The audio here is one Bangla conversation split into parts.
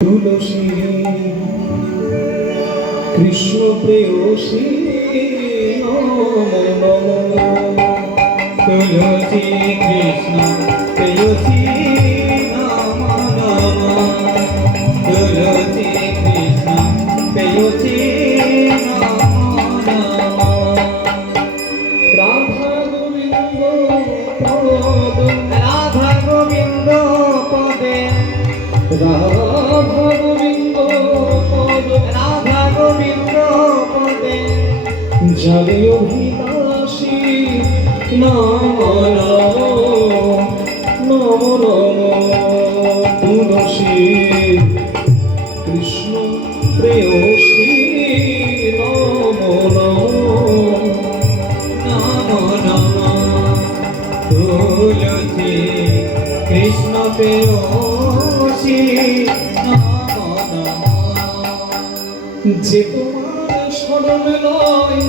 তুলসী কৃষ্ণ প্রেয়সী নমো তুলসী কৃষ্ণ জলে অভিলাষী নম নম নম তুলসী, কৃষ্ণ প্রেয়সী নম নম নম নম তুলসী কৃষ্ণ যে তোমার স্মরণ লয়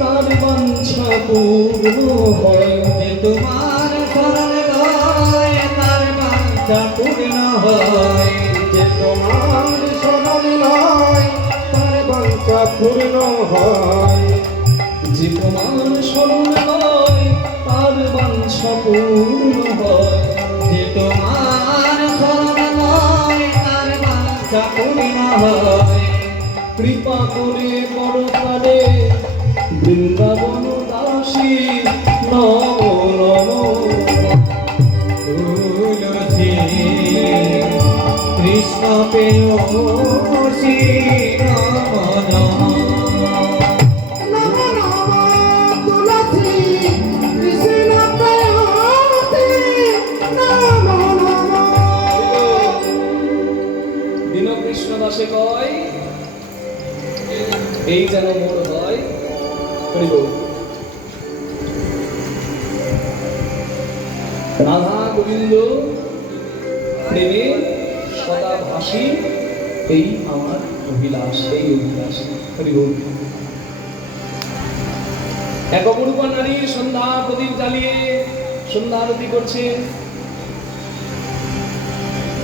তার বাঞ্ছা পূর্ণ হয় যে তোমার স্মরণ লয় তার বাঞ্ছা পূর্ণ হয় যে তোমার স্মরণ লয় তার বাঞ্ছা পূর্ণ হয়। যে তোমার স্মরণ লয় তার বাঞ্ছা পূর্ণ হয়। যে তোমার স্মরণ লয় তার বাঞ্ছা পূর্ণ হয়। কৃপা করে পরকালে বৃন্দাবন দাসী নম নম তুলসী কৃষ্ণ পেয়সী নম নম। দীনকৃষ্ণ দাসে কয় এই যেন মোর হয় রাধা গোবিন্দ প্রেমে সদা ভাসি এই আমার অভিলাষ, এই অভিলাষ। হরিব এক অপরূপা নারী সন্ধ্যা প্রদীপ জ্বালিয়ে সন্ধ্যা আরতি করছেন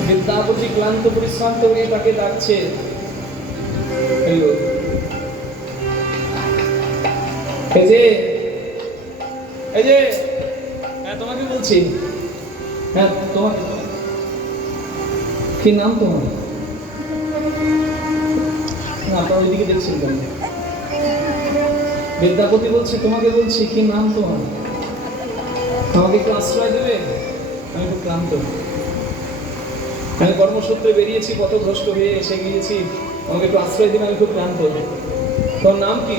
বিদ্যাপতি ক্লান্ত পরিশ্রান্ত হয়ে তাকে ডাকছে। হ্যালো এই যে এই যে হ্যাঁ তোমাকে বলছি। হ্যাঁ তোমার কি নাম তোমার? আপনার ওইদিকে দেখছেন কেন? বিদ্যাপতি বলছি, তোমাকে বলছি, কি নাম তোমার? আমাকে একটু আশ্রয় দেবে? আমি খুব ক্লান্ত। আমি কর্মসূত্রে বেরিয়েছি, পথভ্রষ্ট হয়ে এসে গিয়েছি। আমাকে একটু আশ্রয় দিন, আমি খুব ক্লান্ত। তোমার নাম কি?